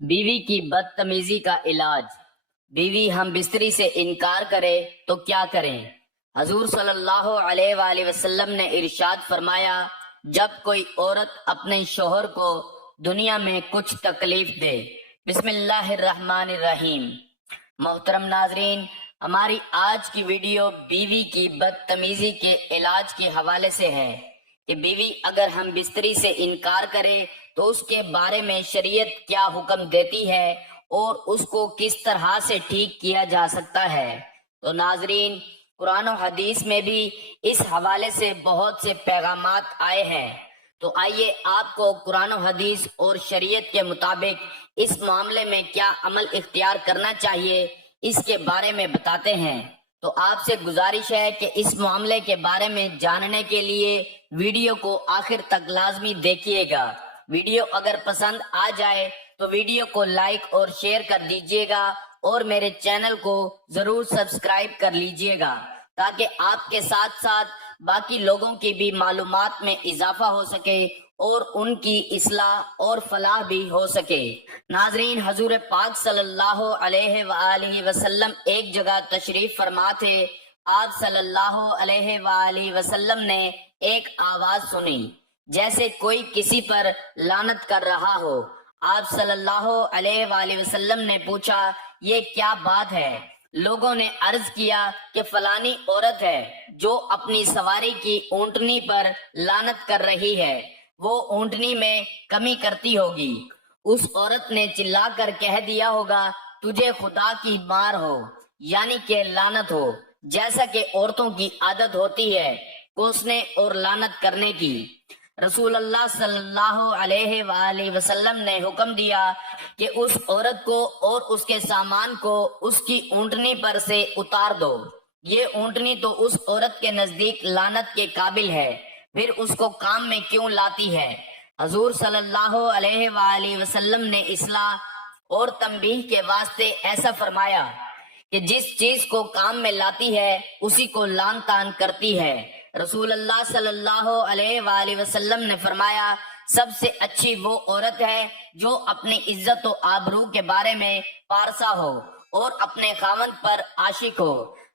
بیوی کی بدتمیزی کا علاج۔ بیوی ہم بستری سے انکار کرے تو کیا کریں؟ حضور صلی اللہ علیہ وآلہ وسلم نے ارشاد فرمایا، جب کوئی عورت اپنے شوہر کو دنیا میں کچھ تکلیف دے۔ بسم اللہ الرحمن الرحیم۔ محترم ناظرین، ہماری آج کی ویڈیو بیوی کی بدتمیزی کے علاج کے حوالے سے ہے کہ بیوی اگر ہم بستری سے انکار کرے تو اس کے بارے میں شریعت کیا حکم دیتی ہے اور اس کو کس طرح سے ٹھیک کیا جا سکتا ہے۔ تو ناظرین، قرآن و حدیث میں بھی اس حوالے سے بہت سے پیغامات آئے ہیں، تو آئیے آپ کو قرآن و حدیث اور شریعت کے مطابق اس معاملے میں کیا عمل اختیار کرنا چاہیے اس کے بارے میں بتاتے ہیں۔ تو آپ سے گزارش ہے کہ اس معاملے کے بارے میں جاننے کے لیے ویڈیو کو آخر تک لازمی دیکھیے گا۔ ویڈیو اگر پسند آ جائے تو ویڈیو کو لائک اور شیئر کر دیجیے گا اور میرے چینل کو ضرور سبسکرائب کر لیجیے گا تاکہ آپ کے ساتھ ساتھ باقی لوگوں کی بھی معلومات میں اضافہ ہو سکے اور ان کی اصلاح اور فلاح بھی ہو سکے۔ ناظرین، حضور پاک صلی اللہ علیہ وآلہ وسلم ایک جگہ تشریف فرما تھے۔ آپ صلی اللہ علیہ وآلہ وسلم نے ایک آواز سنی جیسے کوئی کسی پر لعنت کر رہا ہو۔ آپ صلی اللہ علیہ وآلہ وسلم نے پوچھا، یہ کیا بات ہے؟ لوگوں نے عرض کیا کہ فلانی عورت ہے جو اپنی سواری کی اونٹنی پر لعنت کر رہی ہے، وہ اونٹنی میں کمی کرتی ہوگی۔ اس عورت نے چلا کر کہہ دیا ہوگا، تجھے خدا کی مار ہو، یعنی کہ لعنت ہو، جیسا کہ عورتوں کی عادت ہوتی ہے کوسنے اور لعنت کرنے کی۔ رسول اللہ صلی اللہ علیہ وآلہ وسلم نے حکم دیا کہ اس عورت کو اور اس کے سامان کو اس کی اونٹنی پر سے اتار دو۔ یہ اونٹنی تو اس عورت کے نزدیک لعنت کے قابل ہے، پھر اس کو کام میں کیوں لاتی ہے؟ حضور صلی اللہ علیہ وآلہ وسلم نے اصلاح اور تنبیہ کے واسطے ایسا فرمایا کہ جس چیز کو کام میں لاتی ہے اسی کو لعن طعن کرتی ہے۔ رسول اللہ صلی اللہ علیہ وآلہ وسلم نے فرمایا، سب سے اچھی وہ عورت ہے جو اپنی عزت و آبرو کے بارے میں پارسا ہو اور اپنے خاوند پر عاشق ہو۔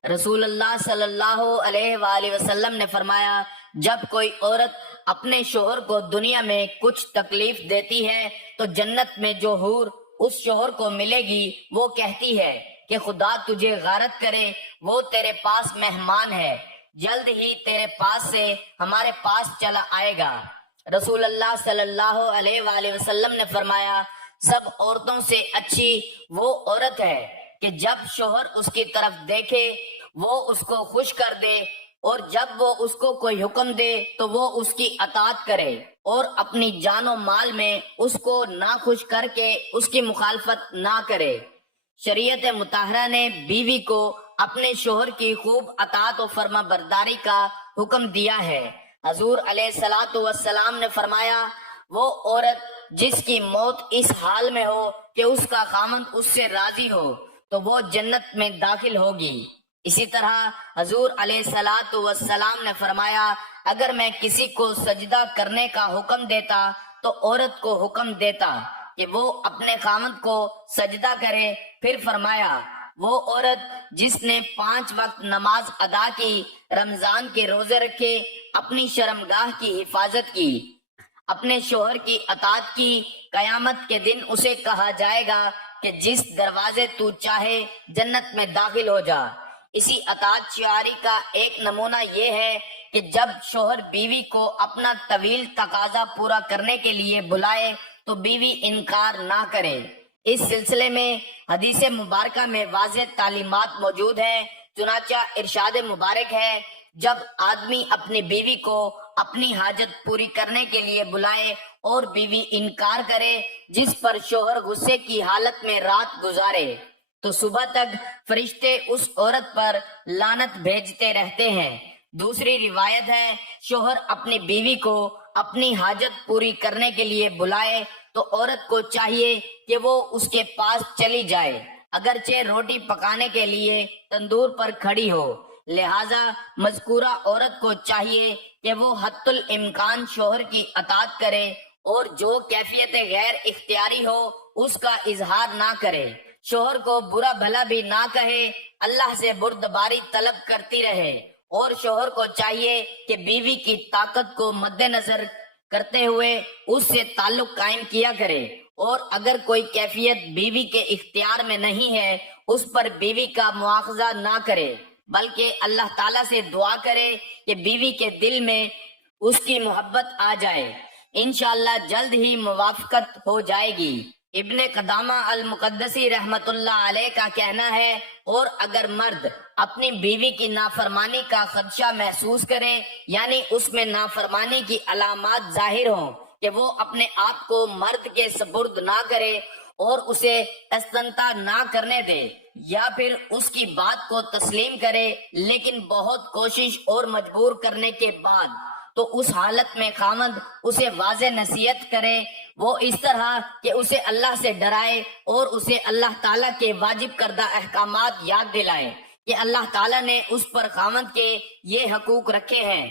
رسول اللہ صلی اللہ علیہ وآلہ وسلم نے فرمایا، جب کوئی عورت اپنے شوہر کو دنیا میں کچھ تکلیف دیتی ہے تو جنت میں جو حور اس شوہر کو ملے گی وہ کہتی ہے کہ خدا تجھے غارت کرے، وہ تیرے پاس مہمان ہے، جلد ہی تیرے پاس سے ہمارے پاس چلا آئے گا۔ رسول اللہ صلی اللہ علیہ وآلہ وسلم نے فرمایا، سب عورتوں سے اچھی وہ عورت ہے کہ جب شوہر اس کی طرف دیکھے وہ اس کو خوش کر دے، اور جب وہ اس کو کوئی حکم دے تو وہ اس کی اطاعت کرے اور اپنی جان و مال میں اس کو ناخوش کر کے اس کی مخالفت نہ کرے۔ شریعت مطہرہ نے بیوی کو اپنے شوہر کی خوب اطاعت و فرما برداری کا حکم دیا ہے۔ حضور علیہ الصلوۃ والسلام نے فرمایا، وہ عورت جس کی موت اس حال میں ہو کہ اس کا خاوند اس سے راضی ہو تو وہ جنت میں داخل ہوگی۔ اسی طرح حضور علیہ الصلوۃ والسلام نے فرمایا، اگر میں کسی کو سجدہ کرنے کا حکم دیتا تو عورت کو حکم دیتا کہ وہ اپنے خاوند کو سجدہ کرے۔ پھر فرمایا، وہ عورت جس نے 5 وقت نماز ادا کی، رمضان کے روزے رکھے، اپنی شرمگاہ کی حفاظت کی، اپنے شوہر کی اطاعت کی، قیامت کے دن اسے کہا جائے گا کہ جس دروازے تو چاہے جنت میں داخل ہو جا۔ اسی اطاعت شعاری کا ایک نمونہ یہ ہے کہ جب شوہر بیوی کو اپنا طویل تقاضا پورا کرنے کے لیے بلائے تو بیوی انکار نہ کرے۔ اس سلسلے میں حدیث مبارکہ میں واضح تعلیمات موجود ہیں، چنانچہ ارشاد مبارک ہے، جب آدمی اپنی بیوی کو اپنی حاجت پوری کرنے کے لیے بلائے اور بیوی انکار کرے جس پر شوہر غصے کی حالت میں رات گزارے تو صبح تک فرشتے اس عورت پر لعنت بھیجتے رہتے ہیں۔ دوسری روایت ہے، شوہر اپنی بیوی کو اپنی حاجت پوری کرنے کے لیے بلائے تو عورت کو چاہیے کہ وہ اس کے پاس چلی جائے، اگرچہ روٹی پکانے کے لیے تندور پر کھڑی ہو۔ لہذا مذکورہ عورت کو چاہیے کہ وہ حتی الامکان شوہر کی اطاعت کرے اور جو کیفیت غیر اختیاری ہو اس کا اظہار نہ کرے، شوہر کو برا بھلا بھی نہ کہے، اللہ سے بردباری طلب کرتی رہے، اور شوہر کو چاہیے کہ بیوی کی طاقت کو مد نظر کرتے ہوئے اس سے تعلق قائم کیا کرے، اور اگر کوئی کیفیت بیوی کے اختیار میں نہیں ہے اس پر بیوی کا مواخذہ نہ کرے، بلکہ اللہ تعالیٰ سے دعا کرے کہ بیوی کے دل میں اس کی محبت آ جائے، انشاءاللہ جلد ہی موافقت ہو جائے گی۔ ابن قدامہ المقدسی رحمت اللہ علیہ کا کہنا ہے، اور اگر مرد اپنی بیوی کی نافرمانی کا خدشہ محسوس کرے، یعنی اس میں نافرمانی کی علامات ظاہر ہوں، کہ وہ اپنے آپ کو مرد کے سپرد نہ کرے اور اسے استنتا نہ کرنے دے، یا پھر اس کی بات کو تسلیم کرے لیکن بہت کوشش اور مجبور کرنے کے بعد، تو اس حالت میں خاوند اسے واضح نصیحت کرے، وہ اس طرح کہ اسے اللہ سے ڈرائے اور اسے اللہ تعالیٰ کے واجب کردہ احکامات یاد دلائے کہ اللہ تعالیٰ نے اس پر خاوند کے یہ حقوق رکھے ہیں،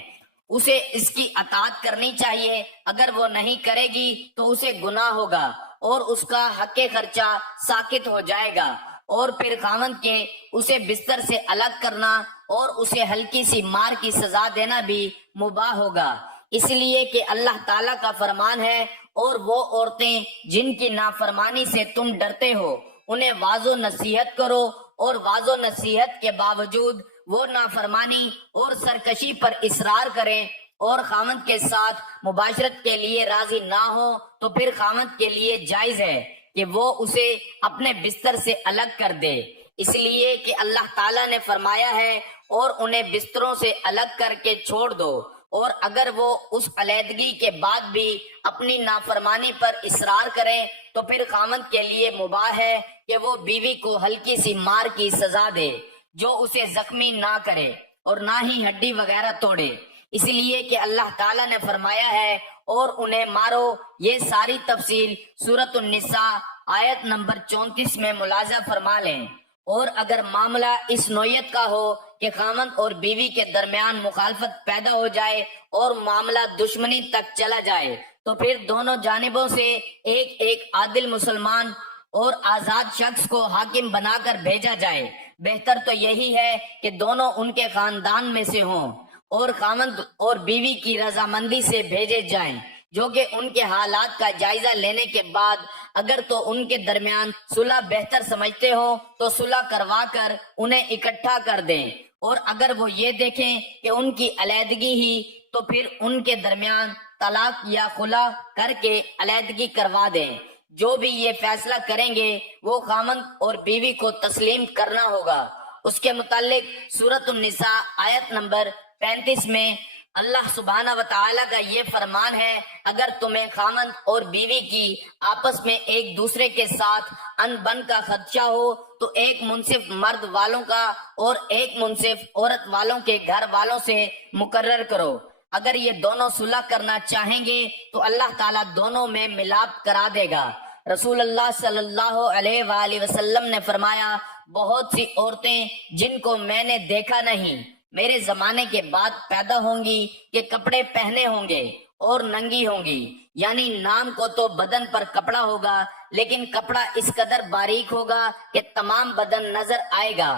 اسے اس کی اطاعت کرنی چاہیے، اگر وہ نہیں کرے گی تو اسے گناہ ہوگا اور اس کا حق خرچہ ساقط ہو جائے گا، اور پھر خاوند کے اسے بستر سے الگ کرنا اور اسے ہلکی سی مار کی سزا دینا بھی مباح ہوگا، اس لیے کہ اللہ تعالیٰ کا فرمان ہے، اور وہ عورتیں جن کی نافرمانی سے تم ڈرتے ہو انہیں واعظ و نصیحت کرو، اور واعظ و نصیحت کے باوجود وہ نافرمانی اور سرکشی پر اصرار کریں اور خاوند کے ساتھ مباشرت کے لیے راضی نہ ہو، تو پھر خاوند کے لیے جائز ہے کہ وہ اسے اپنے بستر سے الگ کر دے، اس لیے کہ اللہ تعالیٰ نے فرمایا ہے اور انہیں بستروں سے الگ کر کے چھوڑ دو، اور اگر وہ اس علیحدگی کے بعد بھی اپنی نافرمانی پر اصرار کرے تو پھر خاوند کے لیے مباح ہے کہ وہ بیوی کو ہلکی سی مار کی سزا دے جو اسے زخمی نہ کرے اور نہ ہی ہڈی وغیرہ توڑے، اس لیے کہ اللہ تعالیٰ نے فرمایا ہے اور انہیں مارو۔ یہ ساری تفصیل سورۃ النساء آیت نمبر 34 میں ملاحظہ فرما لیں۔ اور اگر معاملہ اس نوعیت کا ہو کہ خاوند اور بیوی کے درمیان مخالفت پیدا ہو جائے اور معاملہ دشمنی تک چلا جائے، تو پھر دونوں جانبوں سے ایک ایک عادل مسلمان اور آزاد شخص کو حاکم بنا کر بھیجا جائے۔ بہتر تو یہی ہے کہ دونوں ان کے خاندان میں سے ہوں اور خاوند اور بیوی کی رضامندی سے بھیجے جائیں، جو کہ ان کے حالات کا جائزہ لینے کے بعد اگر تو ان کے درمیان صلح بہتر سمجھتے ہو تو صلح کروا کر انہیں اکٹھا کر دیں، اور اگر وہ یہ دیکھیں کہ ان کی علیحدگی ہی تو پھر ان کے درمیان طلاق یا خلا کر کے علیحدگی کروا دیں۔ جو بھی یہ فیصلہ کریں گے وہ خاوند اور بیوی کو تسلیم کرنا ہوگا۔ اس کے متعلق سورۃ النساء آیت نمبر 35 میں اللہ سبحانہ و تعالیٰ کا یہ فرمان ہے، اگر تمہیں خاوند اور بیوی کی آپس میں ایک دوسرے کے ساتھ ان بن کا خدشہ ہو تو ایک منصف مرد والوں کا اور ایک منصف عورت والوں کے گھر والوں سے مقرر کرو۔ اگر یہ دونوں صلح کرنا چاہیں گے تو اللہ تعالیٰ دونوں میں ملاپ کرا دے گا۔ رسول اللہ صلی اللہ علیہ وآلہ وسلم نے فرمایا، بہت سی عورتیں جن کو میں نے دیکھا نہیں میرے زمانے کے بعد پیدا ہوں گی کہ کپڑے پہنے ہوں گے اور ننگی ہوں گی، یعنی نام کو تو بدن پر کپڑا ہوگا لیکن کپڑا اس قدر باریک ہوگا کہ تمام بدن نظر آئے گا،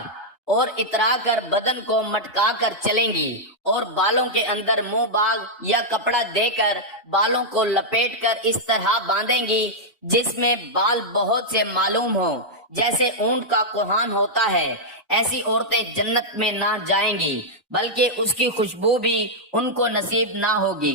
اور اترا کر بدن کو مٹکا کر چلیں گی، اور بالوں کے اندر منہ باغ یا کپڑا دے کر بالوں کو لپیٹ کر اس طرح باندھیں گی جس میں بال بہت سے معلوم ہوں، جیسے اونٹ کا کوہان ہوتا ہے۔ ایسی عورتیں جنت میں نہ جائیں گی بلکہ اس کی خوشبو بھی ان کو نصیب نہ ہوگی۔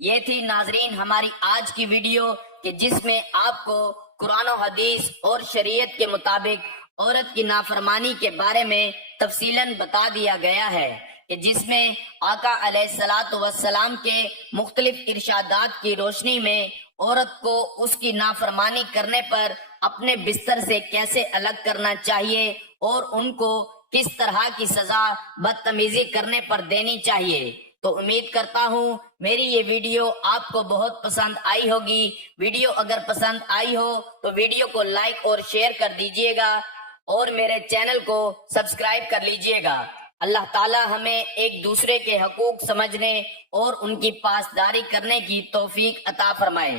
یہ تھی ناظرین ہماری آج کی ویڈیو کہ جس میں آپ کو قرآن و حدیث اور شریعت کے مطابق عورت کی نافرمانی کے بارے میں تفصیلاً بتا دیا گیا ہے، کہ جس میں آقا علیہ الصلاۃ والسلام کے مختلف ارشادات کی روشنی میں عورت کو اس کی نافرمانی کرنے پر اپنے بستر سے کیسے الگ کرنا چاہیے اور ان کو کس طرح کی سزا بدتمیزی کرنے پر دینی چاہیے۔ تو امید کرتا ہوں میری یہ ویڈیو آپ کو بہت پسند آئی ہوگی۔ ویڈیو اگر پسند آئی ہو تو ویڈیو کو لائک اور شیئر کر دیجئے گا اور میرے چینل کو سبسکرائب کر لیجئے گا۔ اللہ تعالی ہمیں ایک دوسرے کے حقوق سمجھنے اور ان کی پاسداری کرنے کی توفیق عطا فرمائے۔